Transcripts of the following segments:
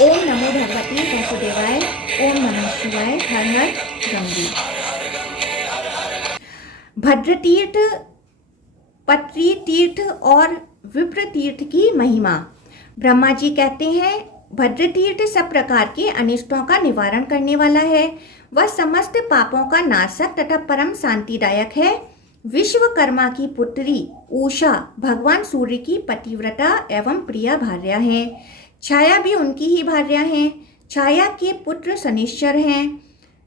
ओम नमो भगवती वासुदेवाय। ओम नमः शिवाय। हर हर गंगे। भद्र तीर्थ, पत्री तीर्थ और विप्र तीर्थ की महिमा। ब्रह्मा जी कहते हैं, भद्र तीर्थ सब प्रकार के अनिष्टों का निवारण करने वाला है। वह समस्त पापों का नाशक तथा परम शांतिदायक है। विश्वकर्मा की पुत्री उषा भगवान सूर्य की पतिव्रता एवं प्रिया भार्या है। छाया भी उनकी ही भार्या हैं। छाया के पुत्र शनिश्चर हैं।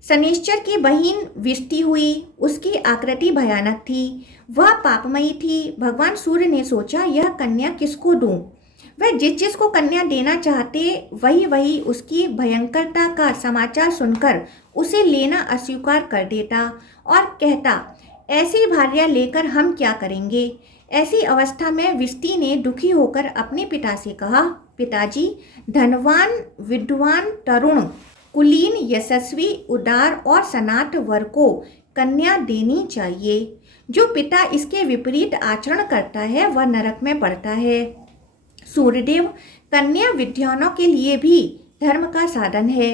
शनिश्चर की बहिन विष्टि हुई। उसकी आकृति भयानक थी, वह पापमयी थी। भगवान सूर्य ने सोचा, यह कन्या किसको दूं? वह जिस को कन्या देना चाहते वही उसकी भयंकरता का समाचार सुनकर उसे लेना अस्वीकार कर देता और कहता, ऐसी भार्या लेकर हम क्या करेंगे। ऐसी अवस्था में विष्टि ने दुखी होकर अपने पिता से कहा, पिताजी, धनवान, विद्वान, तरुण, कुलीन, यशस्वी, उदार और सनात वर को कन्या देनी चाहिए। जो पिता इसके विपरीत आचरण करता है वह नरक में पड़ता है। सूर्यदेव, कन्या विद्वानों के लिए भी धर्म का साधन है।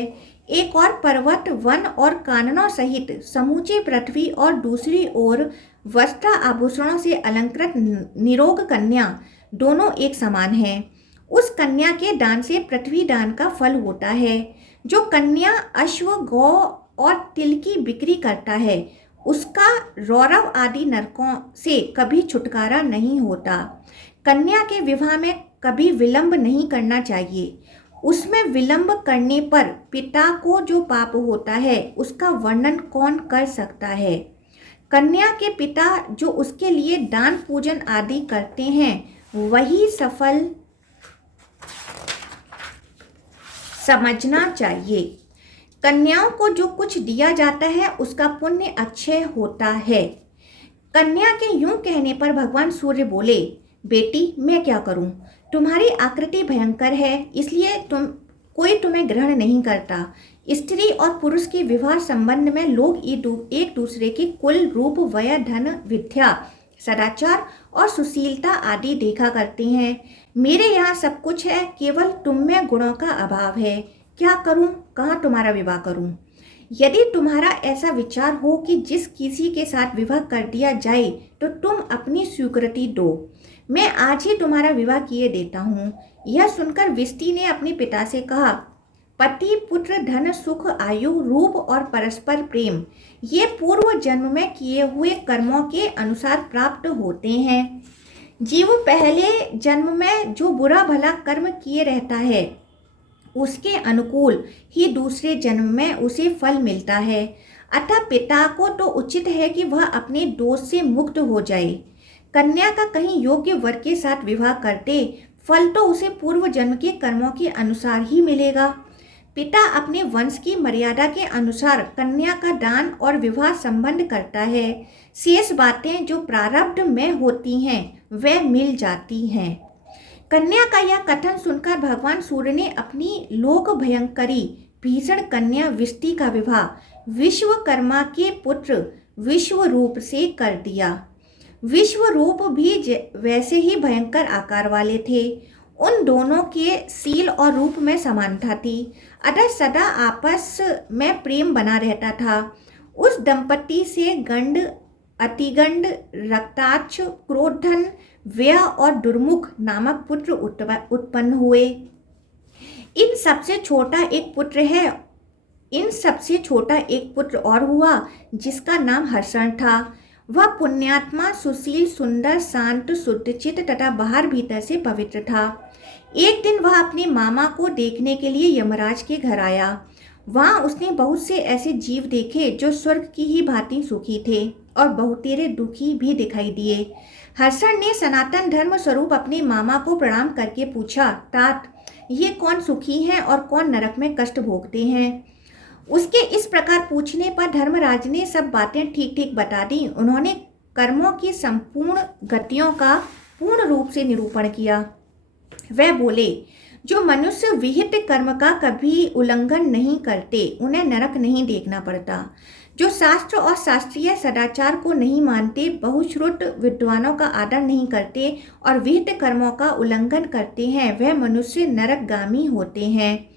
एक और पर्वत, वन और काननों सहित समूचे पृथ्वी और दूसरी ओर वस्त्र आभूषणों से अलंकृत निरोग कन्या दोनों एक समान हैं। उस कन्या के दान से पृथ्वी दान का फल होता है। जो कन्या अश्व, गौ और तिल की बिक्री करता है उसका रौरव आदि नरकों से कभी छुटकारा नहीं होता। कन्या के विवाह में कभी विलंब नहीं करना चाहिए। उसमें विलंब करने पर पिता को जो पाप होता है उसका वर्णन कौन कर सकता है। कन्या के पिता जो उसके लिए दान पूजन आदि करते हैं वही सफल समझना चाहिए। कन्याओं को जो कुछ दिया जाता है उसका पुण्य अक्षय होता है। कन्या के यूं कहने पर भगवान सूर्य बोले, बेटी, मैं क्या करूं? तुम्हारी आकृति भयंकर है, इसलिए कोई तुम्हें ग्रहण नहीं करता। स्त्री और पुरुष के विवाह संबंध में लोग एक दूसरे के कुल, रूप, वय, धन, विद्या, सदाचार और सुशीलता आदि देखा करते हैं। मेरे यहाँ सब कुछ है, केवल तुम में गुणों का अभाव है। क्या करूं? कहाँ तुम्हारा विवाह करूं? यदि तुम्हारा ऐसा विचार हो कि जिस किसी के साथ विवाह कर दिया जाए तो तुम अपनी स्वीकृति दो, मैं आज ही तुम्हारा विवाह किए देता हूँ। यह सुनकर विष्टि ने अपने पिता से कहा, पति, पुत्र, धन, सुख, आयु, रूप और परस्पर प्रेम ये पूर्व जन्म में किए हुए कर्मों के अनुसार प्राप्त होते हैं। जीव पहले जन्म में जो बुरा भला कर्म किए रहता है उसके अनुकूल ही दूसरे जन्म में उसे फल मिलता है। अतः पिता को तो उचित है कि वह अपने दोष से मुक्त हो जाए। कन्या का कहीं योग्य वर के साथ विवाह करते फल तो उसे पूर्व जन्म के कर्मों के अनुसार ही मिलेगा। पिता अपने वंश की मर्यादा के अनुसार कन्या का दान और विवाह संबंध करता है। शेष बातें जो प्रारब्ध में होती हैं वे मिल जाती हैं। कन्या का यह कथन सुनकर भगवान सूर्य ने अपनी लोक भयंकरी भीषण कन्या विष्टि का विवाह विश्वकर्मा के पुत्र विश्वरूप से कर दिया। विश्वरूप भी वैसे ही भयंकर आकार वाले थे। उन दोनों के शील और रूप में समानता थी, अतः सदा आपस में प्रेम बना रहता था। उस दंपति से गंड, अतिगंड, रक्ताक्ष, क्रोधन, व्यय और दुर्मुख नामक पुत्र उत्पन्न हुए। इन सबसे छोटा एक पुत्र और हुआ जिसका नाम हर्षण था। वह पुण्यात्मा, सुशील, सुंदर, शांत, शुद्धचित्त तथा बाहर भीतर से पवित्र था। एक दिन वह अपने मामा को देखने के लिए यमराज के घर आया। वहाँ उसने बहुत से ऐसे जीव देखे जो स्वर्ग की ही भांति सुखी थे और बहुतेरे दुखी भी दिखाई दिए। हर्षण ने सनातन धर्म स्वरूप अपने मामा को प्रणाम करके पूछा, तात, ये कौन सुखी हैं और कौन नरक में कष्ट भोगते हैं? उसके इस प्रकार पूछने पर धर्मराज ने सब बातें ठीक ठीक बता दी। उन्होंने कर्मों की संपूर्ण गतियों का पूर्ण रूप से निरूपण किया। वह बोले, जो मनुष्य विहित कर्म का कभी उल्लंघन नहीं करते उन्हें नरक नहीं देखना पड़ता। जो शास्त्र और शास्त्रीय सदाचार को नहीं मानते, बहुश्रुत विद्वानों का आदर नहीं करते और विहित कर्मों का उल्लंघन करते हैं, वह मनुष्य नरकगामी होते हैं।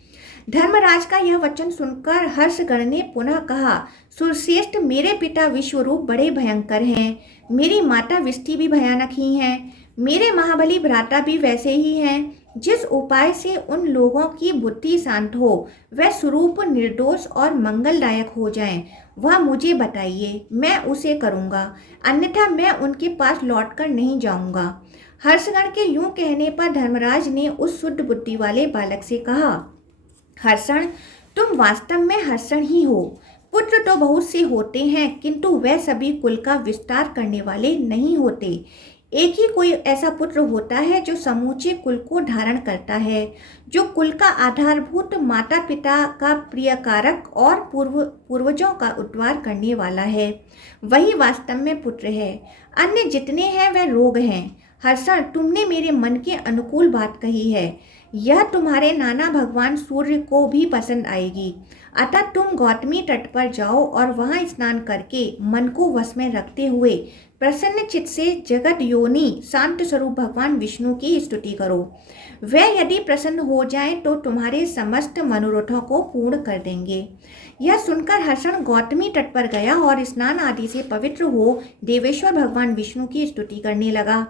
धर्मराज का यह वचन सुनकर हर्षगण ने पुनः कहा, सुरश्रेष्ठ, मेरे पिता विश्वरूप बड़े भयंकर हैं, मेरी माता विष्टि भी भयानक ही हैं, मेरे महाबली भ्राता भी वैसे ही हैं। जिस उपाय से उन लोगों की बुद्धि शांत हो, वह स्वरूप निर्दोष और मंगलदायक हो जाएं, वह मुझे बताइए, मैं उसे करूँगा, अन्यथा मैं उनके पास लौटकर नहीं जाऊँगा। हर्षगण के यूं कहने पर धर्मराज ने उस शुद्ध बुद्धि वाले बालक से कहा, हर्षण, तुम वास्तव में हर्षण ही हो। पुत्र तो बहुत से होते हैं, किंतु वह सभी कुल का विस्तार करने वाले नहीं होते। एक ही कोई ऐसा पुत्र होता है जो समूचे कुल को धारण करता है, जो कुल का आधारभूत, माता पिता का प्रिय कारक और पूर्वजों का उद्धार करने वाला है। वही वास्तव में पुत्र है। अन्य जितने हैं वह रोग हैं। हर्षण, तुमने मेरे मन के अनुकूल बात कही है। यह तुम्हारे नाना भगवान सूर्य को भी पसंद आएगी। अतः तुम गौतमी तट पर जाओ और वहां स्नान करके मन को वश में रखते हुए प्रसन्न चित्त से जगत योनि शांत स्वरूप भगवान विष्णु की स्तुति करो। वह यदि प्रसन्न हो जाएं तो तुम्हारे समस्त मनोरथों को पूर्ण कर देंगे। यह सुनकर हर्षण गौतमी तट पर गया और स्नान आदि से पवित्र हो देवेश्वर भगवान विष्णु की स्तुति करने लगा।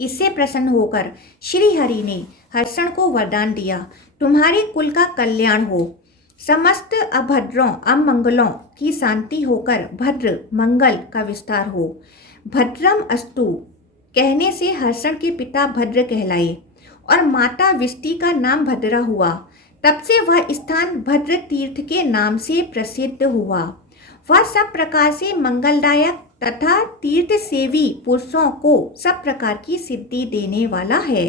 इससे प्रसन्न होकर श्री हरि ने हर्षण को वरदान दिया, तुम्हारे कुल का कल्याण हो, समस्त अभद्रों अमंगलों की शांति होकर भद्र मंगल का विस्तार हो। भद्रम अस्तु कहने से हर्षण के पिता भद्र कहलाए और माता विष्टि का नाम भद्रा हुआ। तब से वह स्थान भद्र तीर्थ के नाम से प्रसिद्ध हुआ। वह सब प्रकार से मंगलदायक तथा तीर्थ सेवी पुरुषों को सब प्रकार की सिद्धि देने वाला है।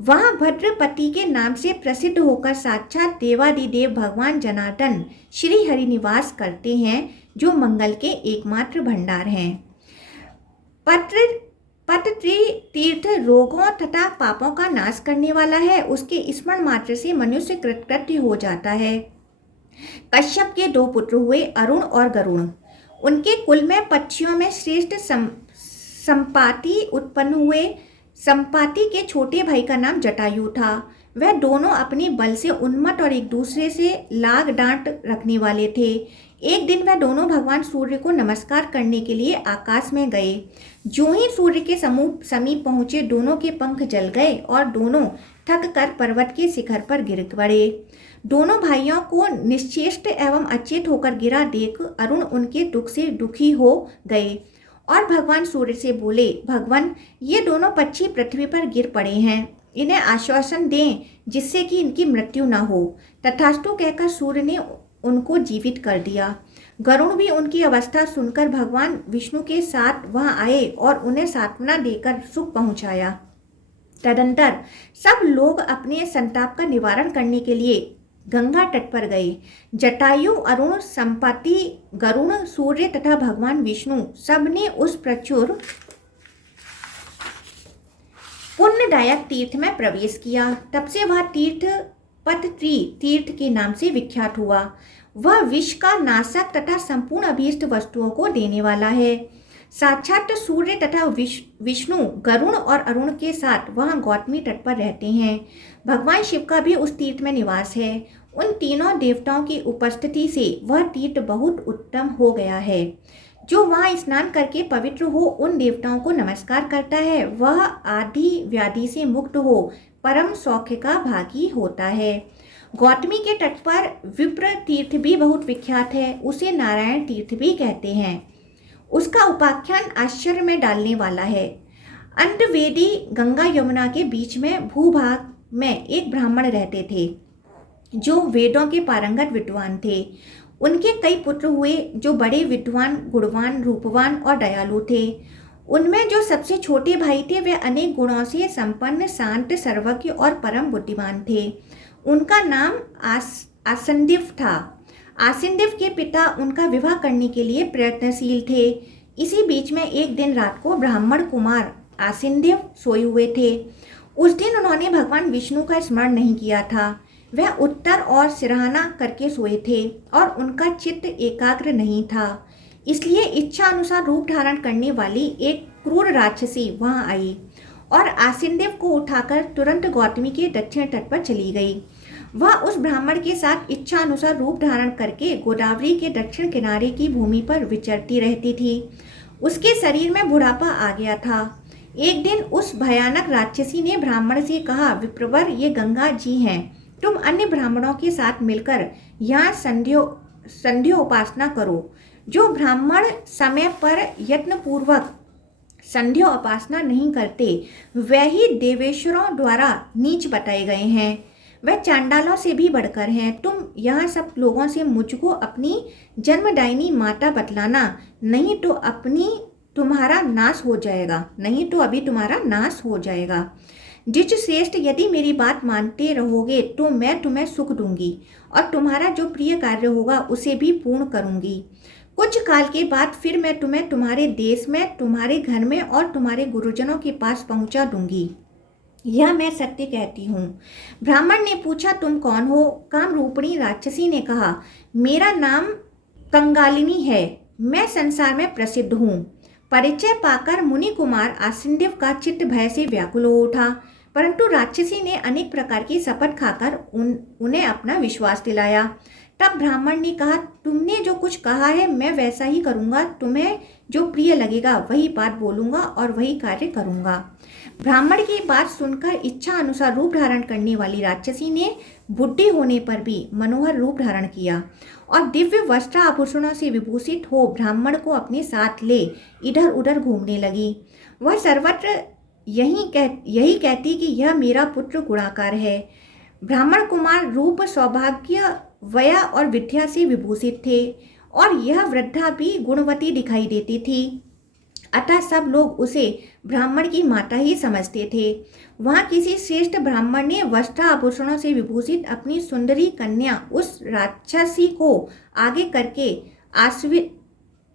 वहाँ भद्रपति के नाम से प्रसिद्ध होकर साक्षात देवादिदेव भगवान जनार्दन श्री हरि निवास करते हैं, जो मंगल के एकमात्र भंडार हैं। पतत्री तीर्थ रोगों तथा पापों का नाश करने वाला है। उसके स्मरण मात्र से मनुष्य कृतकृत्य हो जाता है। कश्यप के 2 पुत्र हुए, अरुण और गरुण। उनके कुल में पक्षियों में श्रेष्ठ संपाति उत्पन्न हुए। संपाति के छोटे भाई का नाम जटायु था। वह दोनों अपने बल से उन्मत्त और एक दूसरे से लाग डांट रखने वाले थे। एक दिन वह दोनों भगवान सूर्य को नमस्कार करने के लिए आकाश में गए। जो ही सूर्य के समीप पहुंचे, दोनों के पंख जल गए और दोनों थक कर पर्वत के शिखर पर गिर पड़े। दोनों भाइयों को निश्चेष्ट एवं अचेत होकर गिरा देख अरुण उनके दुख से दुखी हो गए और भगवान सूर्य से बोले, भगवान, ये दोनों पक्षी पृथ्वी पर गिर पड़े हैं, इन्हें आश्वासन दें जिससे कि इनकी मृत्यु न हो। तथास्तु कहकर सूर्य ने उनको जीवित कर दिया। गरुण भी उनकी अवस्था सुनकर भगवान विष्णु के साथ वहां आए और उन्हें सांत्वना देकर सुख पहुंचाया। तदंतर सब लोग अपने संताप का निवारण करने के लिए गंगा तट पर गए। जटायु, अरुण, संपाति, गरुण, सूर्य तथा भगवान विष्णु सबने उस प्रचुर पुण्यदायक तीर्थ में प्रवेश किया। तब से वह तीर्थ पतत्री तीर्थ के नाम से विख्यात हुआ। वह विष का नाशक तथा संपूर्ण अभीष्ट वस्तुओं को देने वाला है। साक्षात सूर्य तथा विष्णु गरुण और अरुण के साथ वहाँ गौतमी तट पर रहते हैं। भगवान शिव का भी उस तीर्थ में निवास है। उन तीनों देवताओं की उपस्थिति से वह तीर्थ बहुत उत्तम हो गया है। जो वहाँ स्नान करके पवित्र हो उन देवताओं को नमस्कार करता है, वह आदि व्याधि से मुक्त हो परम सौख्य का भागी होता है। गौतमी के तट पर विप्र तीर्थ भी बहुत विख्यात है। उसे नारायण तीर्थ भी कहते हैं। उसका उपाख्यान आश्चर्य में डालने वाला है। अंतवेदी गंगा यमुना के बीच में भूभाग में एक ब्राह्मण रहते थे, जो वेदों के पारंगत विद्वान थे। उनके कई पुत्र हुए, जो बड़े विद्वान, गुणवान, रूपवान और दयालु थे। उनमें जो सबसे छोटे भाई थे, वे अनेक गुणों से संपन्न, शांत, सर्वज्ञ और परम बुद्धिमान थे। उनका नाम आसंदिव था। आसिंदिव के पिता उनका विवाह करने के लिए प्रयत्नशील थे। इसी बीच में एक दिन रात को ब्राह्मण कुमार आसिंदिव सोए हुए थे। उस दिन उन्होंने भगवान विष्णु का स्मरण नहीं किया था। वह उत्तर और सिरहाना करके सोए थे और उनका चित्त एकाग्र नहीं था। इसलिए इच्छा अनुसार रूप धारण करने वाली एक क्रूर राक्षसी वहां आई और आसिंदिव को उठाकर तुरंत गौतमी के दक्षिण तट पर चली गई। वह उस ब्राह्मण के साथ इच्छा अनुसार रूप धारण करके गोदावरी के दक्षिण किनारे की भूमि पर विचरती रहती थी। उसके शरीर में बुढ़ापा आ गया था। एक दिन उस भयानक राक्षसी ने ब्राह्मण से कहा, विप्रवर, ये गंगा जी हैं। तुम अन्य ब्राह्मणों के साथ मिलकर यहाँ संध्योपासना करो। जो ब्राह्मण समय पर यत्नपूर्वक संध्या उपासना नहीं करते वह ही देवेश्वरों द्वारा नीच बताए गए हैं। वह चांडालों से भी बढ़कर हैं। तुम यहाँ सब लोगों से मुझको अपनी जन्मदायिनी माता बतलाना, नहीं तो तुम्हारा नाश हो जाएगा, नहीं तो अभी तुम्हारा नाश हो जाएगा। द्विज श्रेष्ठ, यदि मेरी बात मानते रहोगे तो मैं तुम्हें सुख दूंगी और तुम्हारा जो प्रिय कार्य होगा उसे भी पूर्ण करूंगी। कुछ काल के बाद फिर मैं तुम्हें तुम्हारे देश में, तुम्हारे घर में और तुम्हारे गुरुजनों के पास पहुंचा दूंगी। यह मैं सत्य कहती हूँ। ब्राह्मण ने पूछा, तुम कौन हो? कामरूपिणी राक्षसी ने कहा, मेरा नाम कंगालिनी है, मैं संसार में प्रसिद्ध हूँ। परिचय पाकर मुनि कुमार आसिंदिव का चित्त भय से व्याकुल हो उठा, परंतु राक्षसी ने अनेक प्रकार की शपथ खाकर उन्हें अपना विश्वास दिलाया। तब ब्राह्मण ने कहा, तुमने जो कुछ कहा है मैं वैसा ही करूँगा। तुम्हें जो प्रिय लगेगा वही बात बोलूँगा और वही कार्य करूँगा। ब्राह्मण की बात सुनकर इच्छा अनुसार रूप धारण करने वाली राक्षसी ने बुढ़ी होने पर भी मनोहर रूप धारण किया और दिव्य वस्त्र आभूषणों से विभूषित हो ब्राह्मण को अपने साथ ले इधर उधर घूमने लगी। वह सर्वत्र यही कहती कि यह मेरा पुत्र गुणाकार है। ब्राह्मण कुमार रूप, सौभाग्य, वया और विद्या से विभूषित थे और यह वृद्धा भी गुणवती दिखाई देती थी, अतः सब लोग उसे ब्राह्मण की माता ही समझते थे। वहाँ किसी श्रेष्ठ ब्राह्मण ने वस्त्र आभूषणों से विभूषित अपनी सुंदरी कन्या उस राक्षसी को आगे करके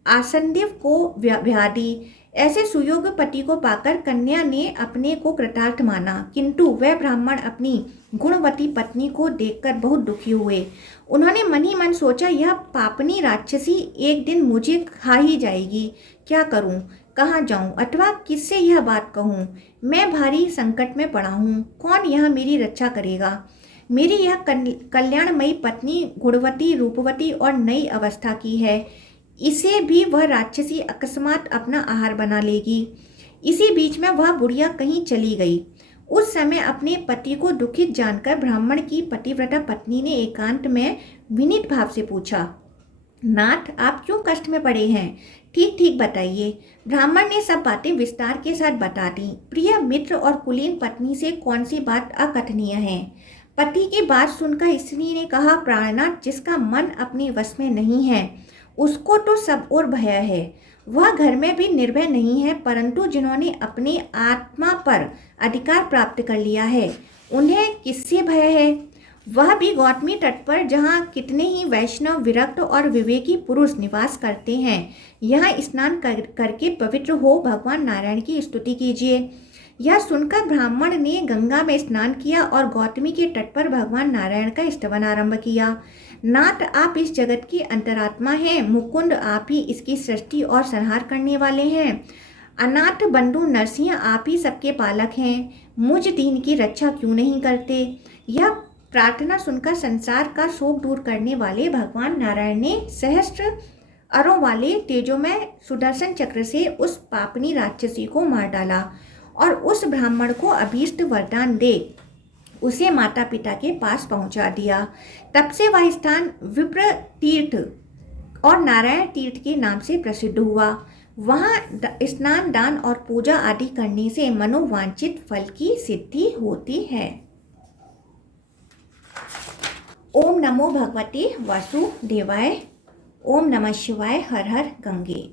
आसंदिव को ब्याह दी। ऐसे सुयोग्य पति को पाकर कन्या ने अपने को कृतार्थ माना, किंतु वह ब्राह्मण अपनी गुणवती पत्नी को देखकर बहुत दुखी हुए। उन्होंने मन ही मन सोचा, यह पापनी राक्षसी एक दिन मुझे खा ही जाएगी। क्या करूं? कहाँ जाऊं? अथवा किससे यह बात कहूं? मैं भारी संकट में पड़ा हूं। कौन यह मेरी रक्षा करेगा? मेरी यह कल्याणमयी पत्नी गुणवती, रूपवती और नई अवस्था की है। इसे भी वह राक्षसी अकस्मात अपना आहार बना लेगी। इसी बीच में वह बुढ़िया कहीं चली गई। उस समय अपने पति को दुखित जानकर ब्राह्मण की पतिव्रता पत्नी ने एकांत में विनीत भाव से पूछा, नाथ, आप क्यों कष्ट में पड़े हैं? ठीक ठीक बताइए। ब्राह्मण ने सब बातें विस्तार के साथ बता दी। प्रिय मित्र और कुलीन पत्नी से कौन सी बात अकथनीय है? पति की बात सुनकर स्त्री ने कहा, प्राणनाथ, जिसका मन अपने वश में नहीं है उसको तो सब और भय है। वह घर में भी निर्भय नहीं है, परंतु जिन्होंने अपनी आत्मा पर अधिकार प्राप्त कर लिया है उन्हें किससे भय है? वह भी गौतमी तट पर, जहाँ कितने ही वैष्णव, विरक्त और विवेकी पुरुष निवास करते हैं। यहाँ स्नान करके पवित्र हो भगवान नारायण की स्तुति कीजिए। यह सुनकर ब्राह्मण ने गंगा में स्नान किया और गौतमी के तट पर भगवान नारायण का स्तवन आरंभ किया। नाथ, आप इस जगत की अंतरात्मा हैं। मुकुंद, आप ही इसकी सृष्टि और संहार करने वाले हैं। अनाथ बंधु नरसिंह, आप ही सबके पालक हैं। मुझ दीन की रक्षा क्यों नहीं करते? यह प्रार्थना सुनकर संसार का शोक दूर करने वाले भगवान नारायण ने सहस्त्र अरों वाले तेजोमय सुदर्शन चक्र से उस पापनी राक्षसी को मार डाला और उस ब्राह्मण को अभीष्ट वरदान दे उसे माता पिता के पास पहुंचा दिया। तब से वह स्थान विप्र तीर्थ और नारायण तीर्थ के नाम से प्रसिद्ध हुआ। वहाँ स्नान, दान और पूजा आदि करने से मनोवांछित फल की सिद्धि होती है। ओम नमो भगवते वासुदेवाय। ओम नमः शिवाय। हर हर गंगे।